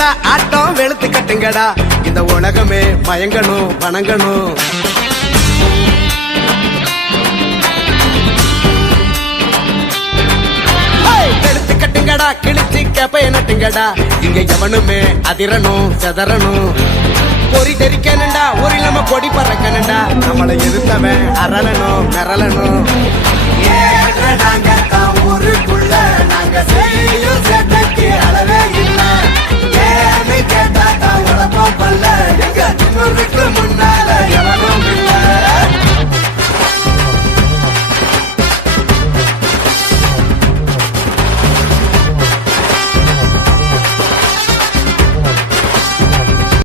கட்டுங்கடா ஆட்டம் வெளுத்து கட்டுங்கடா. இந்த உலகமே மயங்கணும் வணங்கணும். வெளுத்து கட்டுங்கடா கிழிச்சு கேப்பைய நட்டுங்கடா. இங்க எவனுமே அதிரணும் செதறணும். பொறி தெரிக்கணுண்டா ஒரு நம்ம பொடி பறக்கணுண்டா நம்மளை எதிர்த்தவன் அரளணும் மிரளணும்.